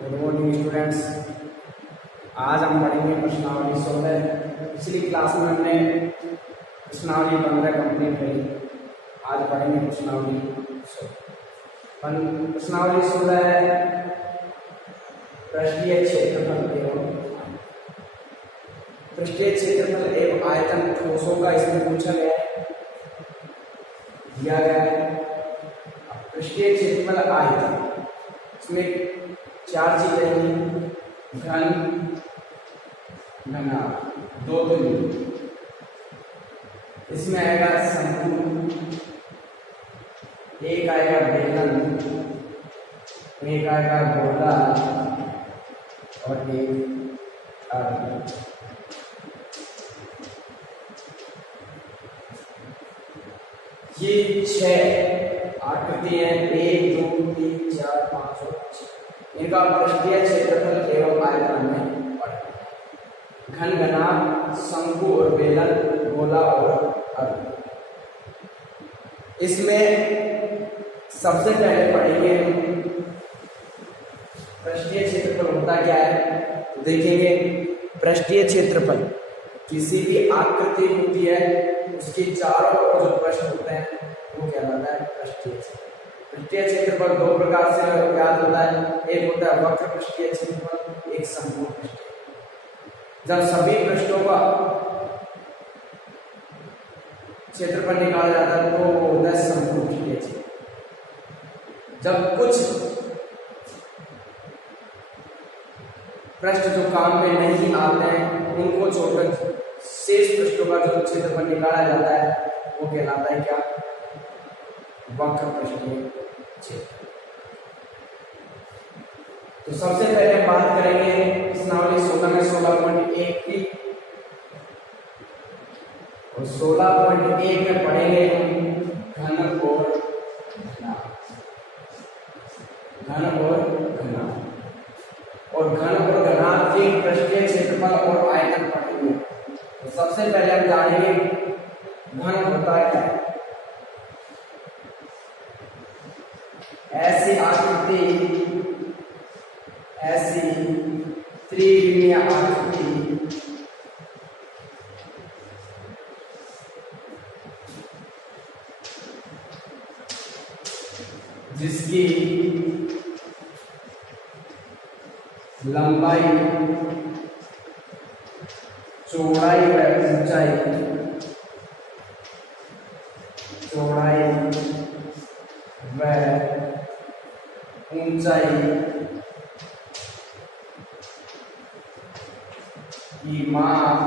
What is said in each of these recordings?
Good morning students. आज हम पढ़ेंगे प्रश्नावली 16। पिछली क्लास में हमने प्रश्नावली 15 कंप्लीट करी। आज पढ़ेंगे प्रश्नावली 16। प्रश्नावली 16 है पृष्ठीय क्षेत्रफल एवं पृष्ठीय क्षेत्रफल एवं आयतन ठोसों का इसमें पूछा गया है, दिया गया है। पृष्ठीय क्षेत्रफल आयतन, इसमें चार चीजें हैं, घन, घनाभ, दो बिंदु। इसमें आएगा समकोण, एक आएगा बेलन, एक आएगा गोला और एक आयत। ये 6 आकृति है, 1 2 3 4 5 और 6। इनका पृष्ठीय क्षेत्रफल एवं आयतन में पढ़ेंगे। घन, घनाभ, शंकु और बेलन, गोला और अर्ध। इसमें सबसे पहले पढ़ेंगे पृष्ठीय क्षेत्रफल होता क्या है। तो देखेंगे पृष्ठीय क्षेत्रफल किसी भी आकृति होती है, उसके चारों ओर जो पृष्ठ होते हैं वो कहलाता है पृष्ठीय क्षेत्रफल। पृष्ठीय क्षेत्रफल दो प्रकार से ज्ञात होता है, एक होता है वक्र पृष्ठीय क्षेत्रफल, एक समकोण पृष्ठीय। जब सभी पृष्ठों का क्षेत्रफल निकाला जाता है तो वो होता है समकोण पृष्ठीय क्षेत्रफल। जब कुछ पृष्ठ जो काम में नहीं आते हैं उनको छोड़कर शेष पृष्ठों का जो क्षेत्रफल निकाला जाता है वो कहलाता है क्या, वक्र पृष्ठीय क्षेत्रफल। तो सबसे पहले बात करेंगे प्रश्नावली 16 में 16.1 की, और 16.1 में पढ़ेंगे घन और घनाभ। घन और घनाभ और घन और घनाभ के पृष्ठीय क्षेत्रफल और आयतन पढ़ेंगे। तो सबसे पहले हम जानेंगे घन होता क्या है। ऐसी आकृति, ऐसी त्रिविमीय आकृति जिसकी लंबाई, चौड़ाई व ऊंचाई, चौड़ाई व ऊंचाई की माप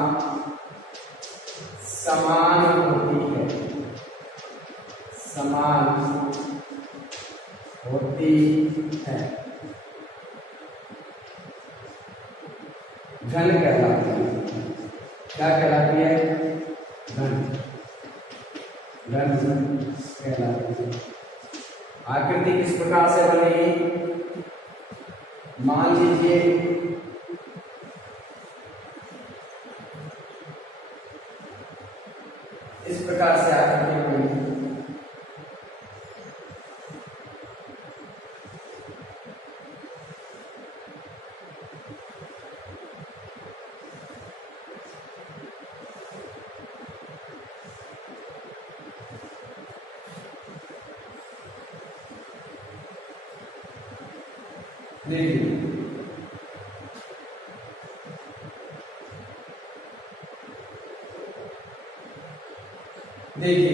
समान होती है, समान होती है, घन कहलाती है। क्या कहलाती है? घन, घन कहलाती है। आकृति किस प्रकार से बनेगी? मान लीजिए इस प्रकार से आकृति बनेगी। देखिए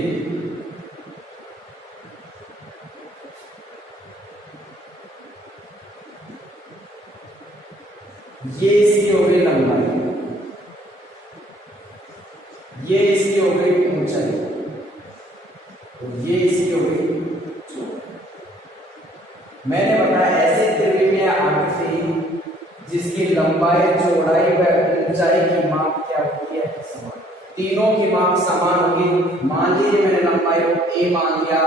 ये इसकी हो गई लंबाई, ये इसकी हो गई ऊंचाई और ये इसकी हो गई चौड़ाई। मैंने बताया ऐसे त्रिविमीय आकृति जिसकी लंबाई, चौड़ाई व ऊंचाई की माप क्या होती है? समान। तीनों की माप समान होगी। मान लीजिए मैंने लंबाई को a मान लिया,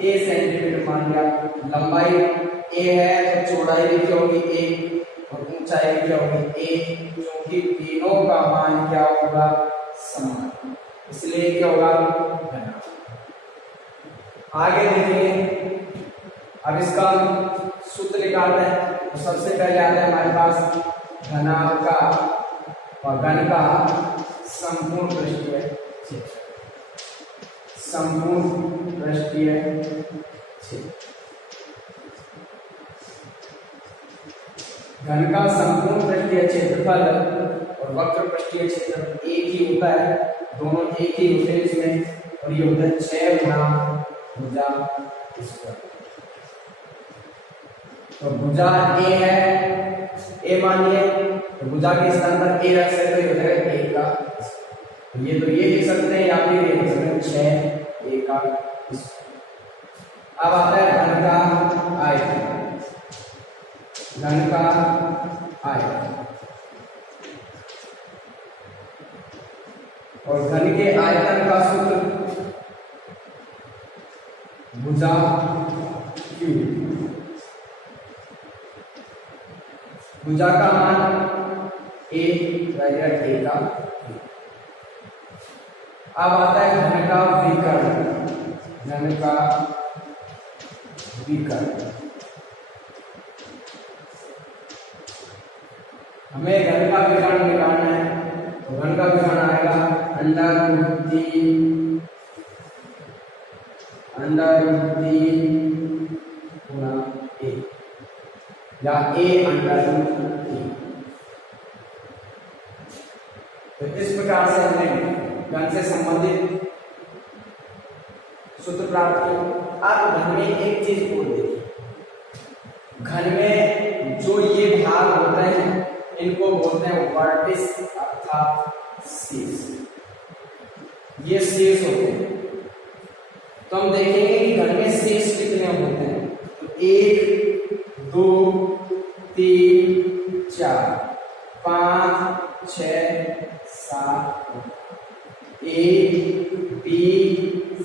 a सेंटीमीटर मान लिया। लंबाई a है तो चौड़ाई भी क्या होगी? a और ऊंचाई क्या होगी? a, क्योंकि तीनों का मान क्या होगा? समान, इसलिए क्या होगा? घनाभ। आगे देखिए, अब इसका सूत्र निकालते हैं। तो सबसे पहले आता है हमारे पास घनाभ का और घन का संपूर्ण पृष्ठीय क्षेत्र, संपूर्ण पृष्ठीय क्षेत्र। घन का संपूर्ण पृष्ठीय क्षेत्रफल और वक्र पृष्ठीय क्षेत्र एक ही होता है, दोनों एक ही होते हैं इसमें, और ये होता है 6 गुना भुजा स्क्वायर। तो भुजा ए है, ए मानिए तो भुजा के स्थान पर ए रख सकते हो जाएगा ए का, ये तो ये लिख सकते हैं या फिर ये लिख सकते हैं 6 ए का स्क्वायर। अब आता है घन का आयतन, घन का आयतन, और घन के आयतन का सूत्र भुजा क्यू, भुजा का मान ए का। अब आता है घन का विकर्ण, घन का विकर्ण। हमें घन का विकर्ण निकालना है, तो घन का विकर्ण आएगा √3 गुना ए या a√3। तो इस प्रकार से हमने घन से संबंधित सूत्र प्राप्त किया। आप घन में एक चीज और देखिए, घन में जो ये भाग होते हैं इनको बोलते हैं वर्टिस अर्थात शीर्ष, ये शीर्ष होते हैं। तो हम देखेंगे कि घन में शीर्ष कितने होते हैं, तो 1 2 3 4 5 6 7 A B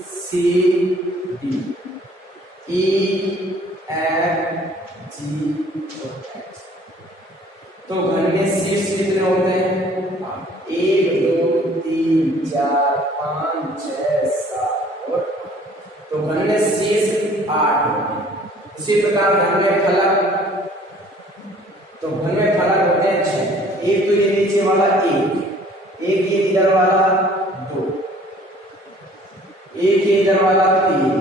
C D E F G और H। तो घन के शीर्ष कितने होते हैं, 1 2 3 4 5 6 7 और, तो घन में शीर्ष 8 होते हैं। इसी प्रकार घन में फलक, तो घन में फलक होते हैं 6, एक तो ये नीचे वाला एक ये इधर वाला 2, एक ये इधर वाला 3,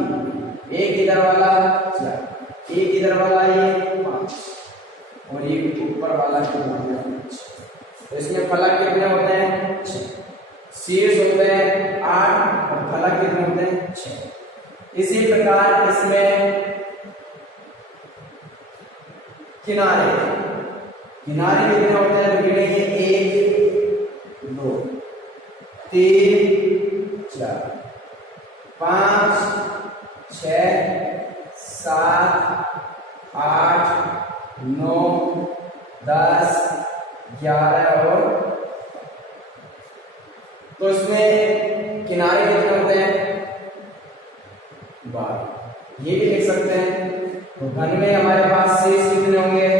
एक इधर वाला 4, एक इधर वाला ये 5 और ये ऊपर वाला कितना होता है 6। तो इसमें फलक कितने होते हैं 6, शीर्ष होते हैं 8 और फलक कितने होते हैं 6। इसी प्रकार इसमें किनारे कितने होते हैं, तो गिनेंगे 1 2 3 4 5 6 7 8 9 10 11 और, तो इसमें किनारे कितने होते हैं 12, ये भी लिख सकते हैं। तो घन में हमारे पास शीर्ष कितने होंगे,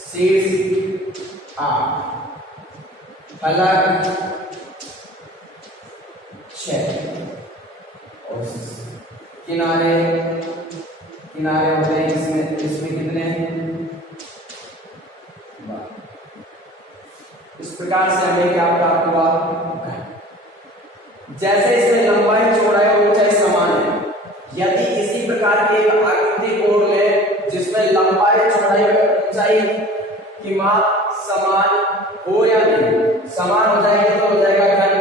शीर्ष 8, फलक 6 और किनारे होते हैं इसमें कितने 12। इस प्रकार से हमें क्या प्राप्त हुआ, जैसे इसमें लंबाई चौड़ाई और ऊंचाई समान है, यदि इसी प्रकार की एक आकृति और ले जिसमें लंबाई चौड़ाई और ऊंचाई की माप समान हो या नहीं, समान हो जाएगी तो हो जाएगा घन,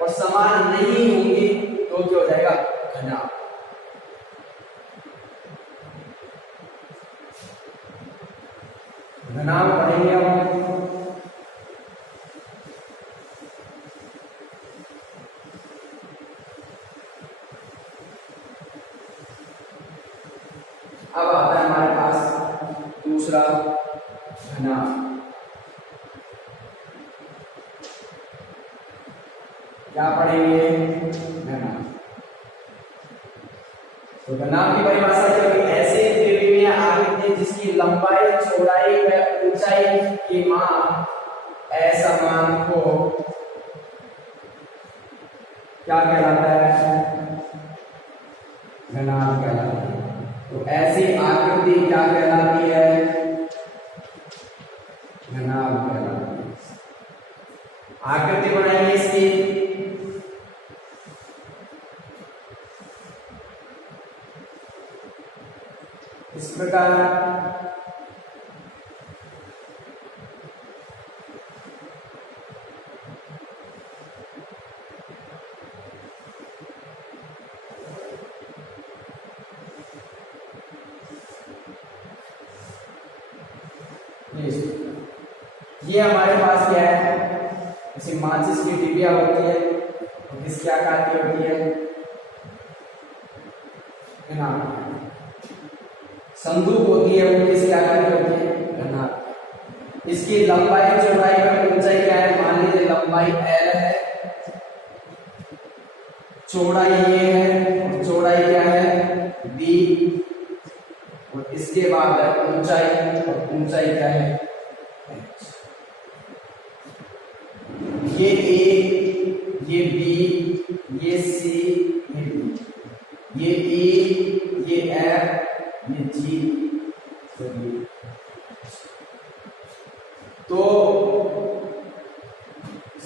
और समान नहीं होंगी तो क्या हो जाएगा घना। घनाभ पढ़ेंगे अब आता है हमारे पास दूसरा घनाभ। क्या पढ़ेंगे घनाभ। तो घनाभ की परिभाषा क्या होगी, ऐसे त्रिविमीय आकृति जिसकी लंबाई चौड़ाई व ऊंचाई की माप असमान हो क्या कहलाता है, घनाभ कहलाता है। तो ऐसी आकृति क्या कहलाती है, इस प्रकार ये हमारे पास क्या है, जैसे माचिस की डिबिया होती है तो किसके आकार की होती है, संदूक होती है वो किसके आकार की होती है, घनाभ। इसकी लंबाई चौड़ाई और ऊंचाई क्या है, मान लीजिए लंबाई L है, चौड़ाई ये है और चौड़ाई क्या है B, और इसके बाद है ऊंचाई, और ऊंचाई क्या है H। ये A, ये B, ये C, ये D, ये E, ये F, ये G, तो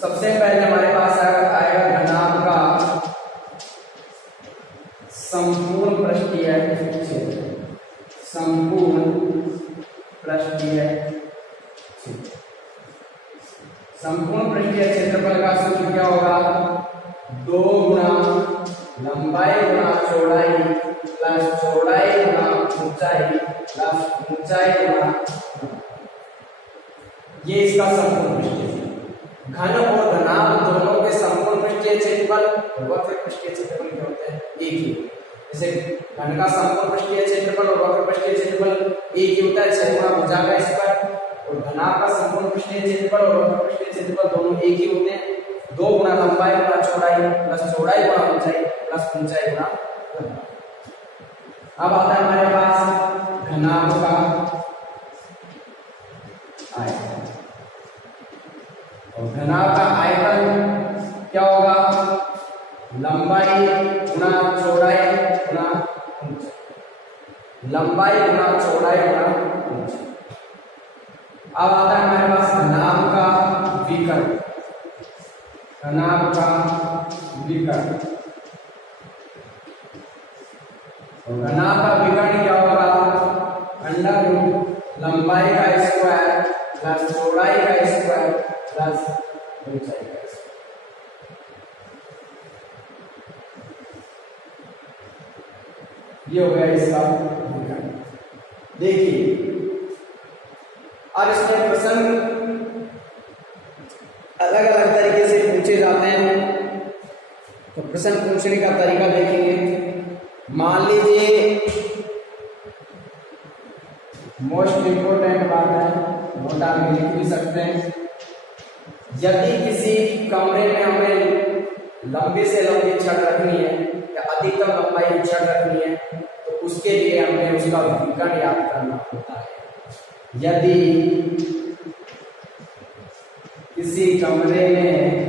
सबसे पहले हमारे पास आएगा घनाभ का संपूर्ण पृष्ठीय क्षेत्र, संपूर्ण पृष्ठीय क्षेत्र। संपूर्ण पृष्ठीय क्षेत्रफल का सूत्र क्या होगा, 2 गुणा लंबाई गुणा चौड़ाई प्लस चौड़ाई गुणा ऊंचाई प्लस ऊंचाई गुणा, ये इसका संपूर्ण पृष्ठीय। घन और घनाभ दोनों के संपूर्ण पृष्ठीय क्षेत्रफल और वक्र पृष्ठीय क्षेत्रफल क्या होते हैं, एक ही। जैसे घन का संपूर्ण पृष्ठीय क्षेत्रफल और वक्र पृष्ठीय क्षेत्रफल एक ही होता है, 6 गुणा भुजा का स्क्वायर, और घनाभ का संपूर्ण पृष्ठीय क्षेत्रफल और वक्र पृष्ठीय क्षेत्रफल दोनों एक ही होते हैं, 2 गुणा लंबाई गुणा चौड़ाई प्लस चौड़ाई गुणा ऊंचाई प्लस ऊंचाई गुणा लंबाई। अब आता है हमारे पास घनाभ का आयतन, और घनाभ का आयतन क्या होगा, लंबाई गुणा चौड़ाई गुणा ऊंचाई, लंबाई गुणा चौड़ाई गुणा ऊंचाई। अब आता है हमारे पास घनाभ का विकर्ण, घनाभ का विकर्ण, और घनाभ का विकर्ण क्या होगा, अंडर रूट लंबाई का स्क्वायर प्लस चौड़ाई का स्क्वायर प्लस ऊंचाई का स्क्वायर। ये हो गया इसका विकर्ण। देखिए अब इसमें प्रश्न अलग अलग तरीके से पूछे जाते हैं, तो प्रश्न पूछने का तरीका देखेंगे। मान लीजिए मोस्ट इंपोर्टेंट बात है, नोटा में लिख भी सकते हैं, यदि किसी कमरे में हमें लंबी से लंबी छत रखनी है या अधिकतम लंबाई की छत रखनी है, तो उसके लिए हमें उसका विकर्ण याद करना होता है। यदि किसी कमरे में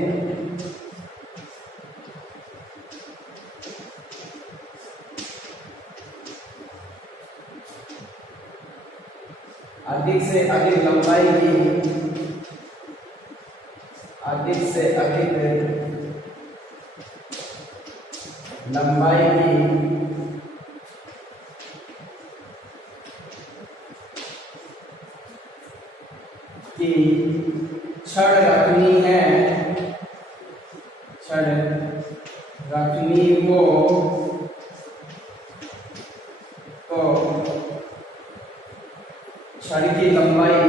अधिक से अधिक लंबाई की, अधिक से अधिक लंबाई की छड़ रखनी है, छड़ रखनी हो तो छड़ की लंबाई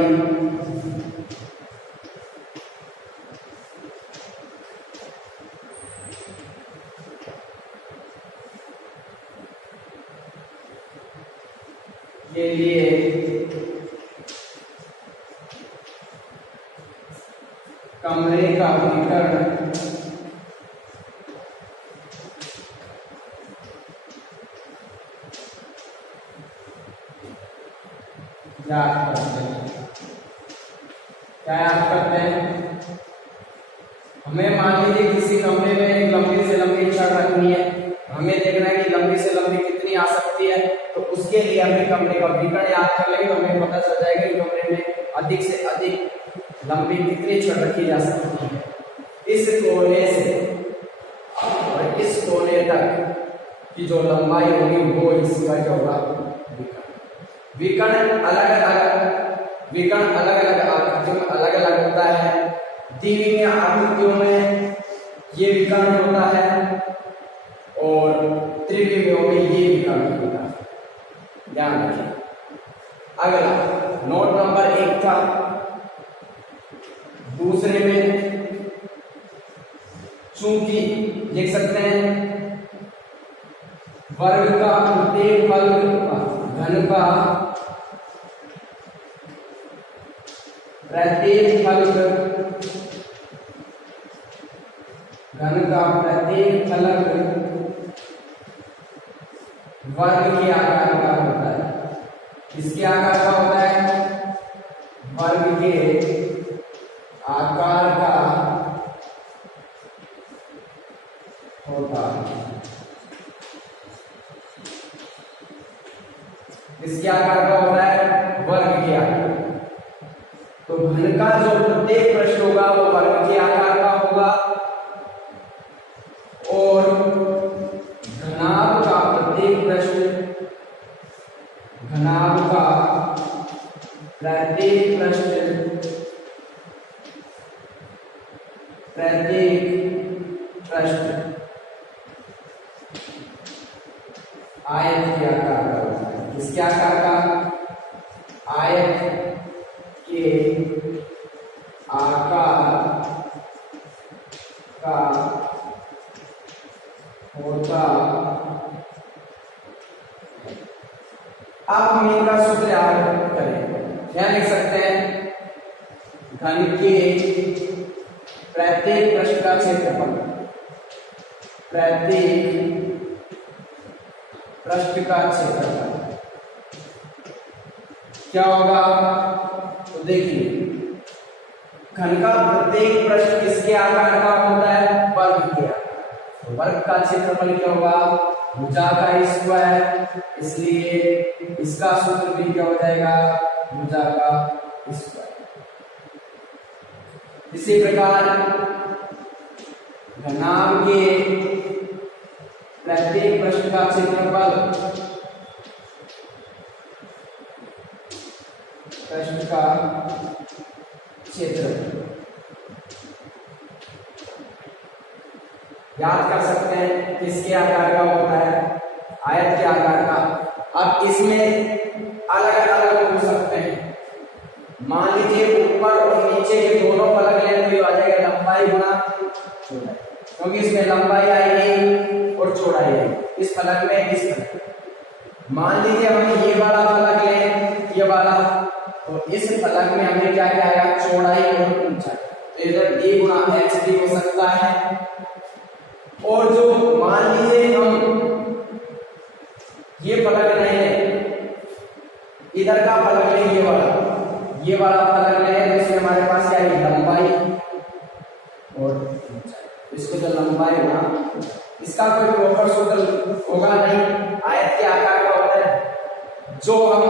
के लिए कमरे का विकर्ण याद करते हैं। क्या याद करते हैं, हमें मान लीजिए किसी कमरे में एक लंबी से लंबी छड़ रखनी है, हमें देखना है कि लंबी से लंबी कितनी आ सकती है, तो उसके लिए हमें कमरे का विकर्ण याद कर लेंगे, तो हमें पता चल जाएगा कि कमरे में अधिक से अधिक लंबी कितनी छड़ रखी जा सकती है। इस कोने से और इस कोने तक की जो लंबाई होगी वो इसका क्या होगा, विकर्ण। विकर्ण अलग अलग आकृतियों में अलग अलग होता है। द्विविमीय आकृतियों में ये विकर्ण होता है और त्रिविमीयों में ये विकर्ण होता है, ध्यान रखिए। अगला नोट नंबर 1 था। दूसरे में चूंकि लिख सकते हैं वर्ग का प्रत्येक घन का प्रत्येक फलक वर्ग के आकार का होता है। किसके आकार का होता है? वर्ग के आकार का होता है। किसके आकार का होता है? वर्ग के आकार। तो घन का जो प्रत्येक पृष्ठ होगा वो वर्ग के आकार का होगा और घनाभ का प्रत्येक पृष्ठ आयत के आकार का होता है। किसके आकार का? आयत के आकार का होता। अब हम इनका सूत्र याद करें। क्या लिख सकते हैं? घन के प्रत्येक पृष्ठ का क्षेत्रफल, प्रत्येक पृष्ठ का क्षेत्रफल क्या होगा? तो देखिए घन का प्रत्येक पृष्ठ किसके आकार का होता है? वर्ग के आकार। तो वर्ग का क्षेत्रफल क्या होगा? भुजा का स्क्वायर, इसलिए इसका सूत्र भी क्या हो जाएगा? भुजा का स्क्वायर। इसी प्रकार घनाभ के प्रत्येक पृष्ठ का क्षेत्रफल याद कर सकते हैं किसके आकार का होता है? आयत के आकार का। अब इसमें अलग अलग हो सकते हैं। मान लीजिए ऊपर और नीचे के दोनों फलक लें तो ये आ जाएगा लंबाई गुणा चौड़ाई, क्योंकि इसमें लंबाई आएगी और चौड़ाई आएगी। इस फलक में इस फलक में मान लीजिए हम ये वाला फलक लें, ये वाला, तो इस फलक में हमने क्या किया है? चौड़ाई और ऊंचाई। तो इधर a गुणा h भी हो सकता है। और जो मान लीजिए हम ये फलक नहीं है, इधर का फलक लें, ये वाला फलक लें, तो इसमें हमारे पास क्या है? लंबाई और ऊंचाई। इसको जो लंबाई होगा, इसका कोई प्रॉपर सूत्र होगा नहीं, आयत के आकार का होता है। जो हम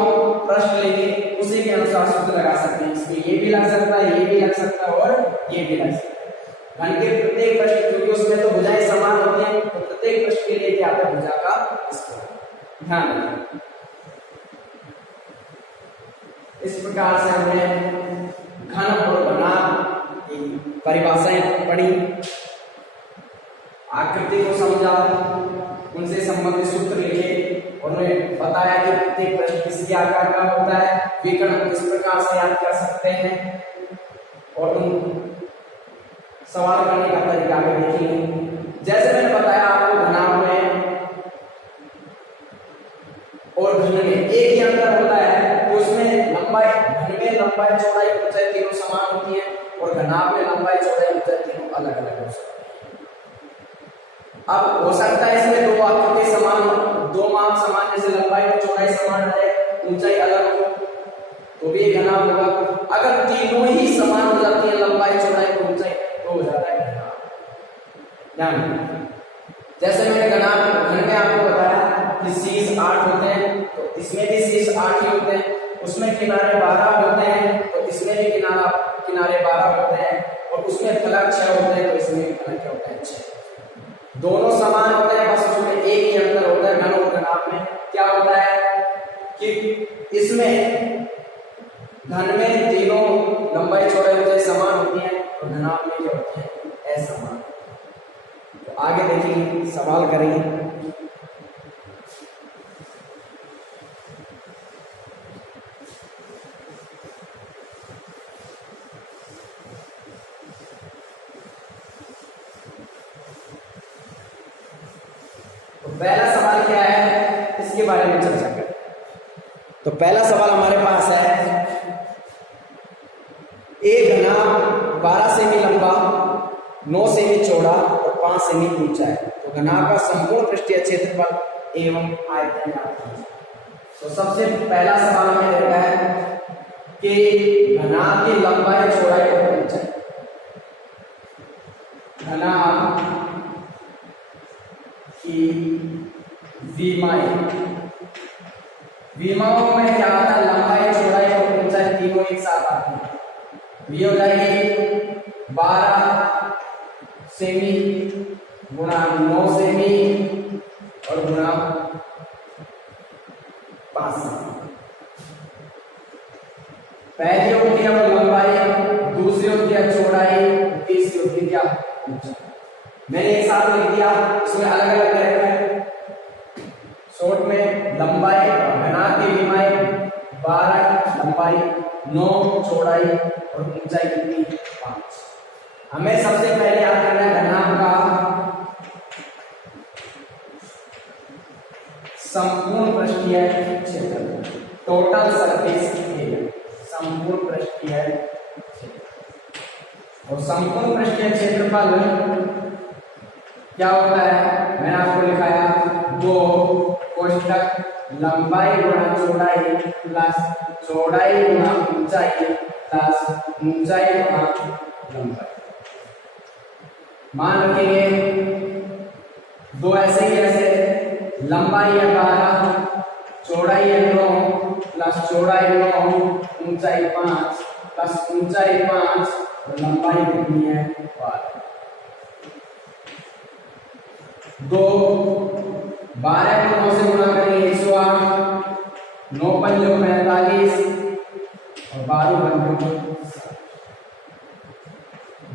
प्रश्न लेंगे उसी के अनुसार सूत्र लगा सकते हैं। इसमें ये भी लग सकता है, ये भी लग सकता है और ये भी लग सकता है। घन के प्रत्येक पृष्ठ, क्योंकि उसमें तो भुजाएं समान होती हैं, तो प्रत्येक पृष्ठ के लिए क्या आता है? भुजा का स्क्वायर। ध्यान रखें। इस प्रकार से हमने घन और घनाभ की परिभाषाएं पढ़ी, आकृति को समझा, उनसे संबंधित सूत्र लिखे और उन्हें बताया कि प्रत्येक पृष्ठ किसके आकार का होता है। विकर्ण इस प्रकार से याद कर सकते हैं और उन सवाल करने का तरीका भी देखेंगे। जैसे मैंने बताया आपको घनाभ में और घन में एक ही अंतर होता है कि उसमें लंबाई, घन में लंबाई चौड़ाई ऊंचाई तीनों समान होती है और घनाभ में लंबाई चौड़ाई ऊंचाई तीनों अलग अलग हो सकती है। अब हो सकता है इसमें दो आकृति समान हो, दो माप समान, जैसे लंबाई और चौड़ाई समान है, ऊंचाई अलग हो, तो भी घनाभ होगा। अगर तीनों ही समान हो जाती है, लंबाई चौड़ाई और ऊंचाई, तो हो जाता है घनाभ। जैसे मैंने घन में आपको बताया कि शीर्ष 8 होते हैं, तो इसमें भी शीर्ष 8 ही होते हैं। उसमें किनारे 12 होते हैं, तो इसमें भी किनारे 12 होते हैं। और उसमें फलक 6 होते हैं, तो इसमें भी फलक क्या होते हैं? 6। दोनों समान होते हैं, बस उसमें एक ही अंतर होता है। घन और घनाभ में क्या होता है कि इसमें घन में तीनों लंबाई चौड़ाई ऊंचाई समान होती है और घनाभ में क्या होती है असमान। तो आगे देखिए सवाल करेंगे। तो पहला सवाल क्या है इसके बारे में चर्चा करें। तो पहला सवाल हमारे पास है, एक घनाभ 12 सेमी लंबा, 9 सेमी चौड़ा और 5 सेमी ऊंचा है। तो घनाभ का संपूर्ण पृष्ठीय क्षेत्रफल एवं आयतन ज्ञात कीजिए। तो सबसे पहला सवाल हमें दे रहा है कि घनाभ की लंबाई चौड़ाई और ऊंचाई। घनाभ की विमाओं में क्या आता है, लंबाई चौड़ाई और ऊंचाई तीनों एक साथ आती है। ये हो जाएगी 12 सेमी गुणा 9 सेमी और गुणा 5 सेमी। पहली होती है वो लंबाई, दूसरी होती है चौड़ाई, तीसरी होती है क्या ऊंचाई। मैंने एक साथ लिख दिया, इसमें अलग अलग है। शॉर्ट में लंबाई घनाभ की विमाएं 12 लंबाई, 9 चौड़ाई और ऊंचाई कितनी 5। हमें सबसे पहले याद करना है घनाभ का संपूर्ण पृष्ठीय क्षेत्रफल, टोटल सरफेस एरिया, संपूर्ण पृष्ठीय क्षेत्रफल। और संपूर्ण पृष्ठीय क्षेत्रफल क्या होता है, मैंने आपको लिखाया 2 कोष्ठक लंबाई गुणा चौड़ाई प्लस चौड़ाई गुणा ऊंचाई प्लस ऊंचाई गुणा लंबाई। मान रखेंगे 2 ऐसे ही ऐसे, लंबाई है 12, चौड़ाई है 9 प्लस चौड़ाई 9, ऊंचाई 5 प्लस ऊंचाई 5 और लंबाई कितनी है 12। 12 को 9 से गुणा करेंगे 108, 9 पंजों 45 और 12 पंजों 60।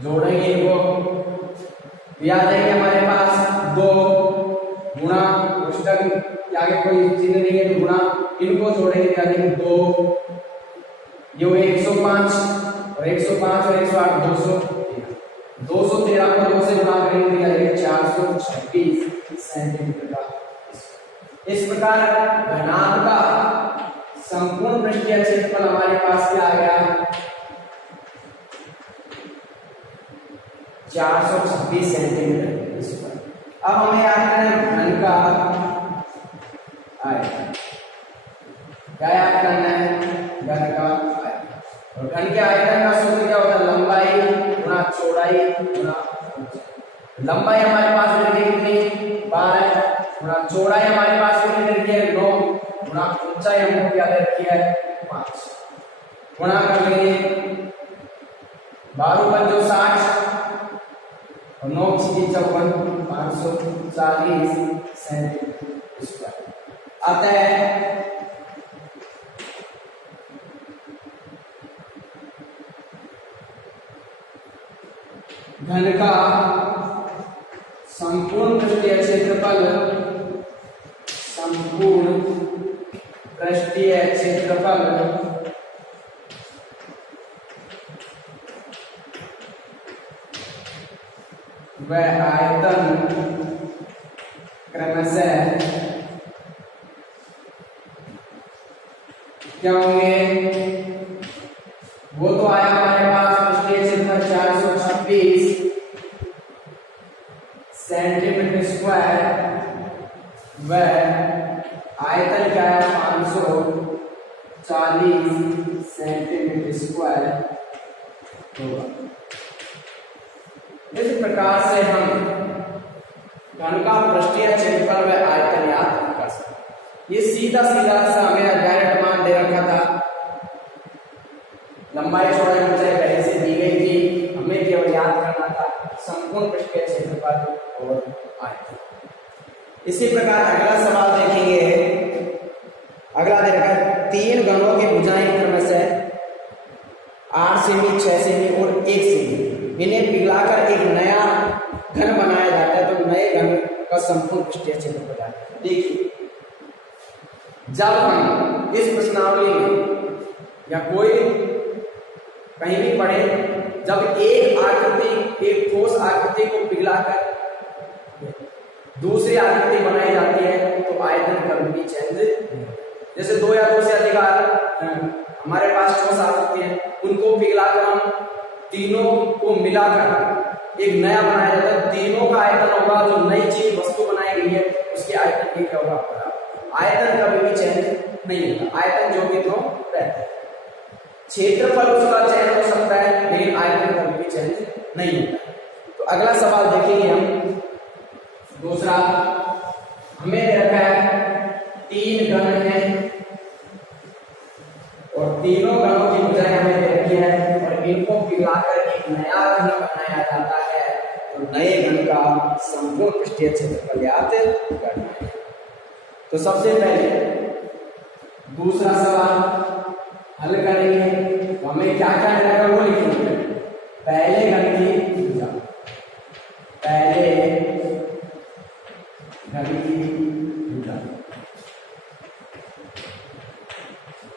जोड़ेंगे इनको, याद है कि हमारे पास 2 गुणा कोष्ठक के आगे कोई चिन्ह नहीं है तो गुणा, इनको जोड़ेंगे याद है कि 2 ये हुए 105 और 105 और 108 213 को 2 से गुणा करेंगे तो याद 426 सेंटीमीटर का। इस प्रकार घनाभ का संपूर्ण पृष्ठीय क्षेत्रफल हमारे पास क्या आ गया 426 सेंटीमीटर। अब हमें याद करना है घन का आयतन। क्या याद करना है, घन का आयतन। और घन के आयतन का सूत्र क्या होता है, लंबाई गुणा चौड़ाई गुणा ऊंचाई। लंबाई हमारे पास मिल गई कितनी 12 गुणा चौड़ाई हमारे पास कितनी मिल गई 9 गुणा ऊंचाई हमको क्या दे रखी है 5। गुणा कर लेंगे 12 पंजों 60 और 9 छींके 54 540 सेंटीमीटर स्क्वायर आता है। घन का संपूर्ण पृष्ठीय क्षेत्रफल, संपूर्ण पृष्ठीय क्षेत्रफल व आयतन क्रमशः क्या होंगे, वो तो आया हमारे पास पृष्ठीय क्षेत्रफल 426 सेंटीमीटर स्क्वायर व आयतन क्या है 540 सेंटीमीटर स्क्वायर होगा। इस प्रकार से हम घन का पृष्ठीय क्षेत्रफल व आयतन याद कर सकते हैं। ये सीधा सीधा सा हमें डायरेक्ट मान दे रखा था, लंबाई चौड़ाई ऊंचाई पहले से दी गई थी, हमें केवल याद करना था संपूर्ण पृष्ठीय क्षेत्रफल और आयतन। इसी प्रकार अगला सवाल देखेंगे, अगला दे रखा है घनों की भुजाएं क्रमशः 8 सेमी, 6 सेमी और 1 सेमी, इन्हें पिघलाकर एक नया घन बनाया जाता है। तो नए घन का संपूर्ण पृष्ठीय क्षेत्रफल है। देखिए, जब हम इस प्रश्नावली में या कोई कहीं भी पढ़े, जब एक आकृति, एक ठोस आकृति को पिघलाकर दूसरी आकृति बनाई जाती है तो आयतन कभी भी चेंज, जैसे 2 या 2 से अधिक हमारे पास ठोस आकृति है, उनको पिघलाकर हम तीनों को मिलाकर एक नया बनाया जाता है। तीनों का आयतन होगा, जो नई चीज वस्तु बनाई गई है उसके आयतन की क्या होगा, आयतन कभी भी चेंज नहीं होता। आयतन जो भी तो रहता है, क्षेत्रफल उसका चेंज हो सकता है लेकिन आयतन कभी भी चेंज नहीं होता। तो अगला सवाल देखेंगे हम, दूसरा हमें दे रखा है 3 घन है और तीनों घनों की भुजाएं हमें दे रखी है और इनको पिघलाकर एक नया घन बनाया जाता है। तो नए घन का संपूर्ण पृष्ठीय क्षेत्रफल ज्ञात करना है। तो सबसे पहले दूसरा सवाल हल करेंगे तो हमें क्या क्या मिलेगा वो लिखेंगे। पहले घन की भुजा, पहले घन की भुजा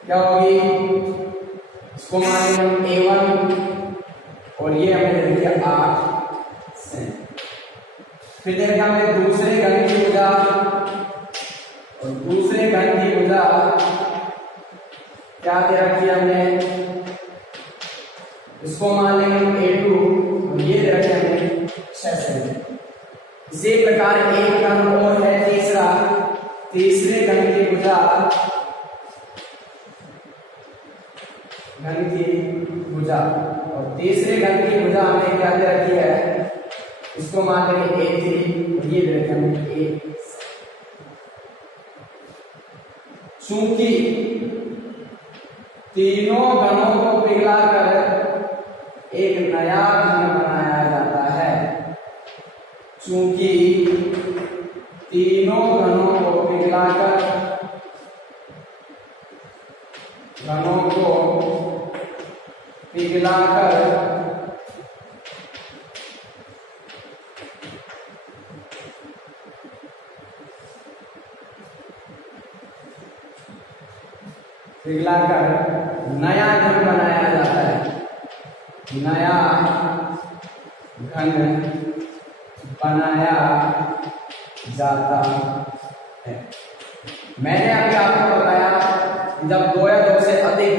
क्या होगी, इसको मानेंगे हम A1 और ये हमें दे दिया 8 सेमी। फिर देखा हमें दूसरे घन की भुजा और दूसरे घन की भुजा क्या दे रखी है हमने, इसको मान लेंगे हम A2 और ये दे रखे हमने 6 सेमी। इसी प्रकार एक घन और है तीसरा, तीसरे घन की भुजा, घन की भुजा और तीसरे घन की भुजा हमें क्या दे रखी है, इसको मान लेंगे A3 और ये दे रखे हमने A। चूंकि तीनों घनों को पिघलाकर एक नया घन बनाया जाता है, चूंकि तीनों घनों को पिघलाकर नया घन बनाया जाता है, नया घन बनाया जाता है। मैंने अभी आपको बताया जब 2 या 2 से अधिक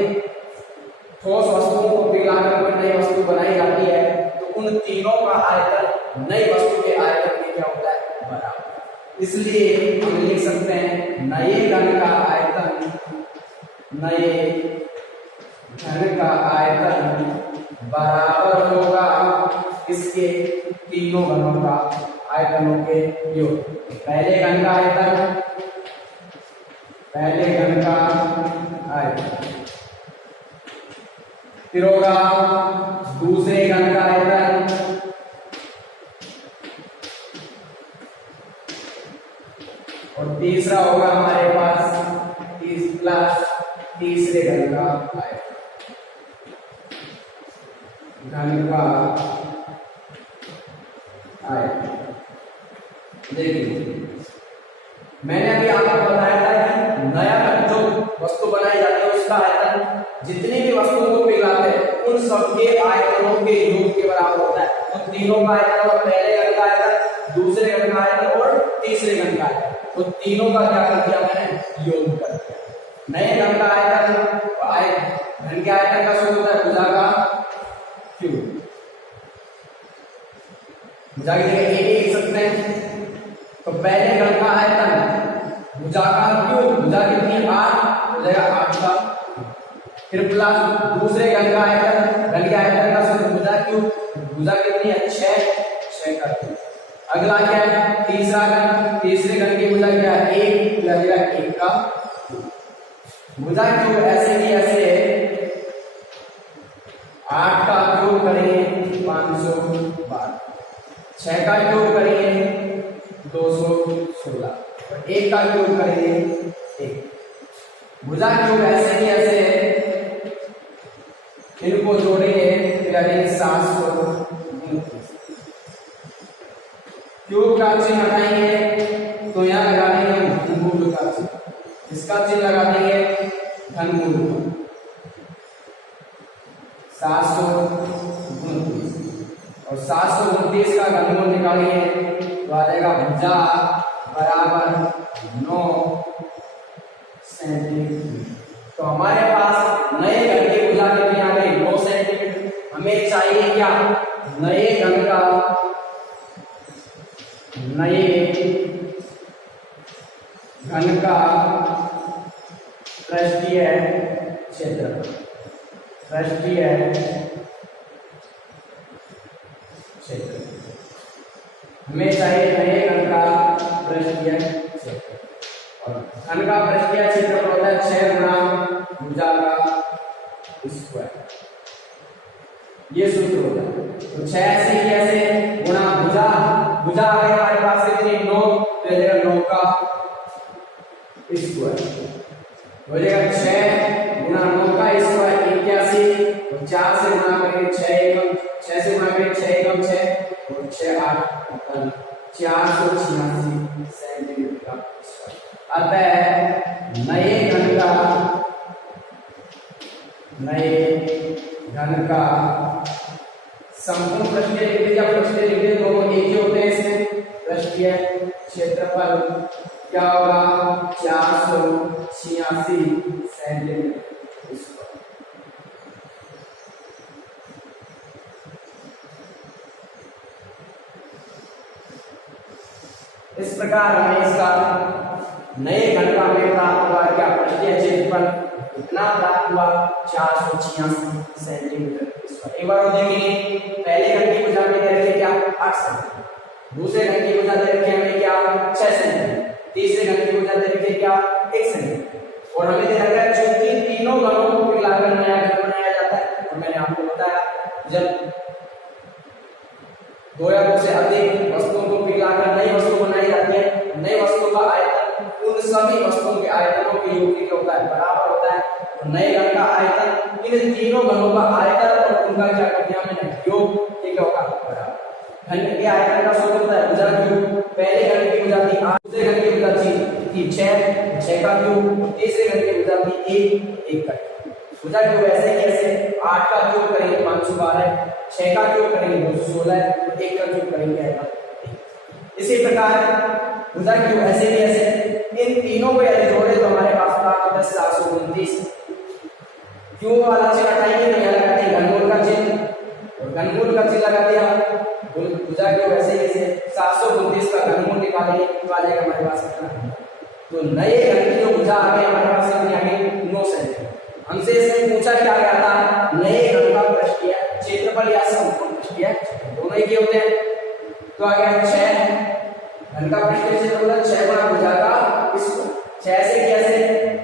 ठोस वस्तुओं को पिघलाकर कोई नई वस्तु बनाई जाती है तो उन तीनों का आयतन नई वस्तु के आयतन के क्या होता है, बराबर। इसलिए हम लिख सकते हैं नए घन का आयतन, नए घन का आयतन बराबर होगा इसके तीनों घनों का आयतनों के योग। पहले घन का आयतन, पहले घन का आयतन, फिर होगा दूसरे घन का आयतन, और तीसरा होगा हमारे पास 30 प्लस तीसरे घन का आयतन, घन का आयतन। देखिए मैंने अभी आपको बताया था कि नया जो वस्तु बनाई जाती है उसका आयतन जितनी भी वस्तुओं को पिघलाते हैं उन सबके आयतनों के योग के बराबर होता है। तो तीनों का आयतन और पहले घन का आयतन, दूसरे घन का आयतन और तीसरे घन का आयतन, तो तीनों का क्या कर दिया मैंने, योग कर दिया। नए घन का आयतन, घन के आयतन का सूत्र होता है भुजा का क्यूब। भुजा की जगह एक लिख सकते हैं। तो पहले घन का आयतन भुजा का क्यूब, भुजा कितनी 8 हो जाएगा 8 का, फिर प्लस दूसरे घन का आयतन, घन के आयतन का सूत्र भुजा क्यूब, भुजा कितनी है 6 का क्यूब। अगला क्या है तीसरा घन, तीसरे घन की भुजा क्या है 1 लगेगा 1 का भुजा क्यूब। ऐसे ही ऐसे 8 का क्यूब करेंगे 512, 6 का क्यूब करेंगे 216 और 1 का क्यूब करेंगे 1। भुजा क्यूब ऐसे ही ऐसे इनको जोड़ेंगे फिर आ जाएंगे 729। क्यूब का चिन्ह हटाएंगे तो यहाँ लगा देंगे घनमूल का चिन्ह, इसका चिन्ह लगा देंगे घनमूल 729 और 729 का घनमूल निकालेंगे तो आ जाएगा भुजा बराबर 9 सेंटीमीटर। तो हमारे पास नए घन की भुजा कितनी आ गई 9 सेंटीमीटर। हमें चाहिए क्या नए घन का पृष्ठीय क्षेत्रफल, पृष्ठीय क्षेत्र हमें चाहिए नए घन का पृष्ठीय क्षेत्र और घन का पृष्ठीय क्षेत्रफल होता है 6 गुना भुजा का स्क्वायर, ये सूत्र होता है। तो 6 से कैसे गुणा भुजा, भुजा आ गई हमारे पास कितनी 9, तो ये 9 का स्क्वायर हो जाएगा 6 गुणा 9 का स्क्वायर 81, तो 4 से गुणा करेंगे 6 एकम, 6 से गुणा करेंगे 6 एकम 6 और 6 8 486 सेंटीमीटर का स्क्वायर। अतः नए घन का संपूर्ण पृष्ठीय लिख दीजिए, पृष्ठीय लिख दीजिए, दोनों एक ही होते हैं इसमें। पृष्ठीय क्षेत्रफल क्या होगा 486 सेंटीमीटर स्क्वायर। इस प्रकार हमें इसका नए घन का हमें प्राप्त हुआ क्या पृष्ठीय क्षेत्रफल कितना प्राप्त हुआ 486 सेंटीमीटर स्क्वायर। एक बार देखेंगे पहले घन की भुजा में दे रखे क्या 8 सेंटीमीटर, दूसरे घन की भुजा दे रखे हमें क्या 6 सेंटीमीटर, तीसरे घन की भुजा दे रखे क्या 1 सेंटीमीटर और हमें दे रखा है चूंकि तीनों घनों को मिलाकर नया घन बनाया जाता है। और मैंने आपको बताया जब 2 या 2 से अधिक वस्तुओं को पिघलाकर नई वस्तु बनाई जाती है, नई वस्तु का आयतन उन सभी वस्तुओं के आयतनों के योग के होता है बराबर होता है। तो नए घन का आयतन इन तीनों घनों का आयतन और उनका क्या करते हैं हमने योग के क्या होगा बराबर। घन के आयतन का सूत्र होता है भुजा क्यूब, पहले घन की भुजा थी 8, दूसरे घन की भुजा थी 6 का क्यूब, तीसरे घन की भुजा थी 1 का क्यूब। भुजा क्यूब ऐसे कैसे 8 का क्यूब करेंगे 512, 6 का क्यूब करेंगे 216 और 1 का क्यूब करेंगे 1। इसी प्रकार भुजा क्यूब ऐसे भी ऐसे इन तीनों को यदि जोड़े तो हमारे पास प्राप्त होता है 729। क्यूब वाला चिन्ह हटाएंगे तो यहाँ लगाते हैं घनमूल का चिन्ह और घनमूल का चिन्ह लगा दिया। भुजा क्यूब ऐसे कैसे 729 का घनमूल निकालेंगे तो आ जाएगा हमारे पास कितना। तो नए घन की जो भुजा आ गई हमारे पास कितनी आ गई 9 सेंटीमीटर। हमसे इसमें पूछा क्या गया था नए घन का पृष्ठीय क्षेत्रफल या संपूर्ण पृष्ठीय दोनों ही होते हैं। तो आ गया 6 घन का पृष्ठीय क्षेत्रफल 6 गुना भुजा का स्क्वायर। 6 से कैसे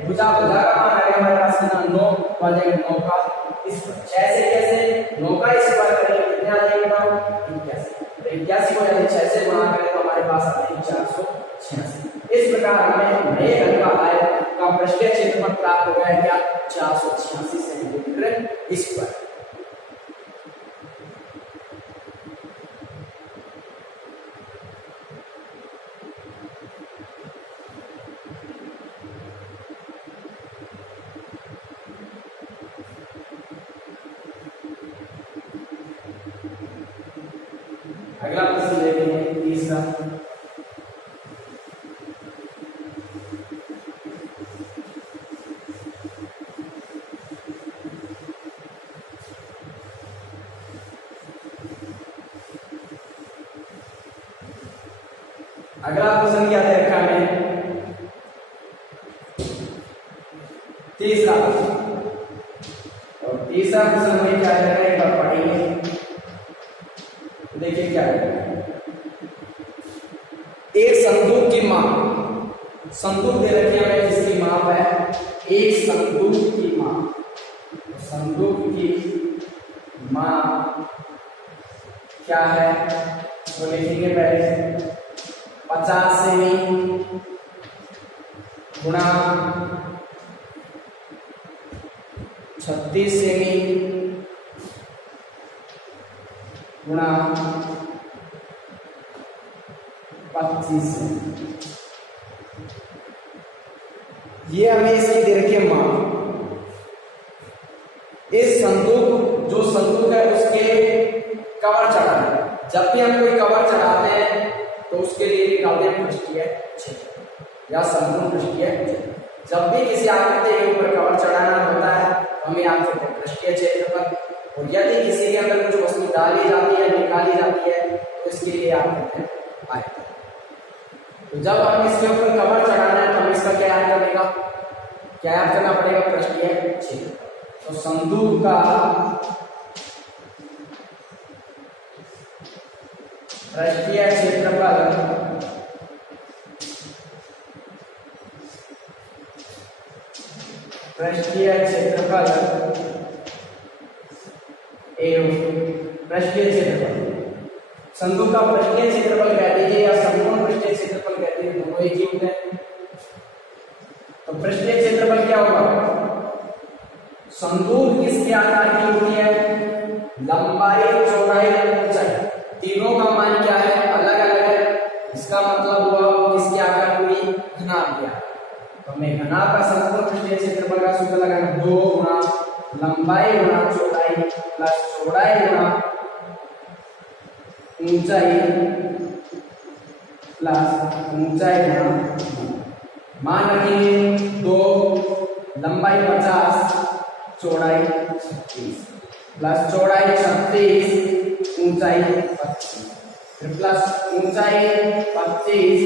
भुजा भुजा का मान आ गया हमारे पास कितना 9, तो आ जाएगा 9 का स्क्वायर। 6 से कैसे 9 का स्क्वायर करेंगे कितना आ जाएगा 81। तो 81 को यदि 6 से गुणा करें तो हमारे पास आ जाएगी 486। इस प्रकार हमें नए घन का आयतन का पृष्ठीय क्षेत्रफल प्राप्त हो गया है क्या 486 सेंटीमीटर स्क्वायर। अगला प्रश्न देखेंगे तीसरा। अगला प्रश्न क्या दे रखा है तीसरा प्रश्न। और तीसरा प्रश्न में क्या दे रखा है एक बार पढ़ेंगे। देखिए क्या है एक संदूक की माप, संदूक दे रखी है जिसकी माप है एक संदूक की माप, संदूक की माप क्या है तो लिखेंगे पहले 50 सेमी गुणा 36 सेमी गुणा 25 सेमी। ये हमें इसकी दे रखी है माप। इस संदूक, जो संदूक है उसके कवर चढ़ाना, जब भी हम कोई कवर चढ़ाते हैं तो उसके लिए निकालते हैं पृष्ठीय क्षेत्र या संपूर्ण पृष्ठीय क्षेत्र। जब भी किसी आकृति के ऊपर कवर चढ़ाना होता है तो हम याद करते हैं पृष्ठीय क्षेत्रफल। और यदि किसी के अंदर कुछ वस्तु डाली जाती है, निकाली जाती है, तो इसके लिए याद करते हैं आयतन। तो जब हम इसके ऊपर कवर चढ़ाना है तो हम इसका क्या याद करने का, क्या याद करना पड़ेगा, पृष्ठीय क्षेत्रफल। तो संदूक का पृष्ठीय क्षेत्रफल एवं पृष्ठीय क्षेत्रफल, संदूक का पृष्ठीय क्षेत्रफल कह दीजिए या संपूर्ण पृष्ठीय क्षेत्रफल कह दीजिए, दोनों एक ही होते हैं। तो पृष्ठीय क्षेत्रफल क्या होगा, संदूक किसके आकार की होती है, लंबाई, चौड़ाई, ऊंचाई, तीनों का मान क्या है, अलग अलग है। इसका मतलब हुआ वो किसके आकार की, घनाभ क्या। तो हमें घनाभ का संपूर्ण पृष्ठीय क्षेत्रफल का सूत्र लगाना, 2 गुणा लंबाई गुणा चौड़ाई प्लस चौड़ाई गुणा ऊंचाई प्लस ऊंचाई गुणा मान रखिए 2, लंबाई 50, चौड़ाई 36 प्लस चौड़ाई 36, ऊंचाई 25, फिर प्लस ऊंचाई 25,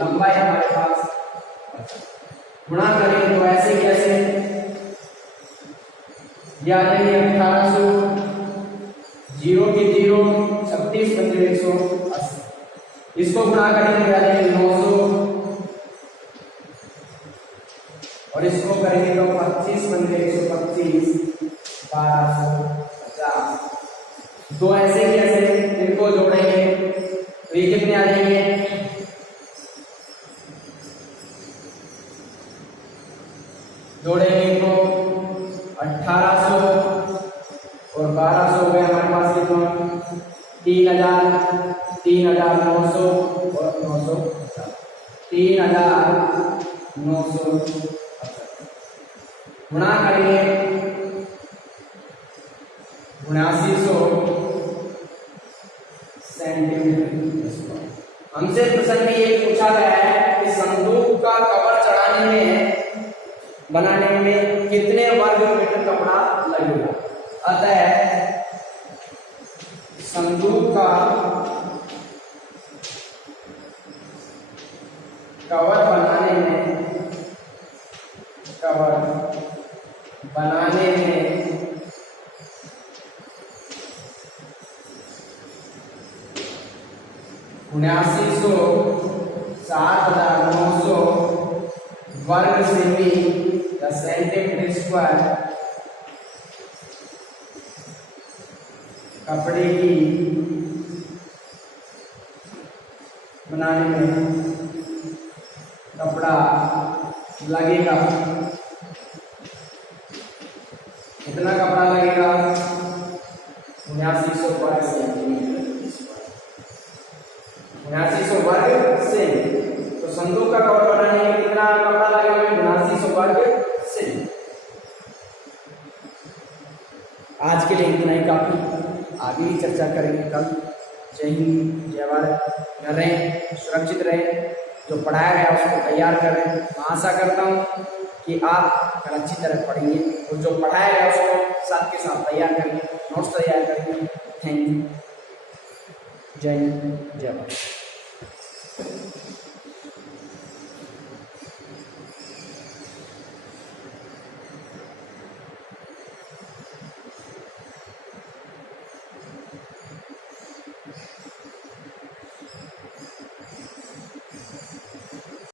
लंबाई हमारे पास 50, गुणा करें तो ऐसे कैसे, या लेंगे 1800, 0 की 0, 36 पंजे 180, इसको गुणा करेंगे या लेंगे 900 और इसको करेंगे तो 25 पंजे 125, 1250। दो ऐसे कैसे, इनको जोड़ेंगे तो ये कितने आ जाएंगे, जोड़ेंगे तो 1800 और 1200 हो गए हमारे पास कितना, 3000, 3900 और 950, 3950 गुणा करेंगे 7900 सेंटीमीटर। हमसे प्रश्न में ये पूछा गया है कि संदूक का कवर चढ़ाने में, बनाने में कितने वर्ग मीटर कपड़ा लगेगा। अतः संदूक का कवर बनाने में 7900 7900 वर्ग सेमी या सेंटीमीटर स्क्वायर कपड़े की बनाने में कपड़ा लगेगा। कितना कपड़ा लगेगा, 7900 वर्ग सेंटीमीटर, 7900 वर्ग से। तो संदूक का कवर बनाने में कितना कपड़ा लगेगा, 7900 वर्ग से। आज के लिए इतना ही काफी, आगे ही चर्चा करेंगे कल। जय हिंद, जय भारत। घर रहें, सुरक्षित रहें, जो पढ़ाया गया उसको तैयार करें। मैं आशा करता हूँ कि आप अगर अच्छी तरह पढ़ेंगे और जो पढ़ाया गया उसको साथ के साथ तैयार करेंगे, नोट्स तैयार करेंगे। थैंक यू, जय हिंद, जय भारत।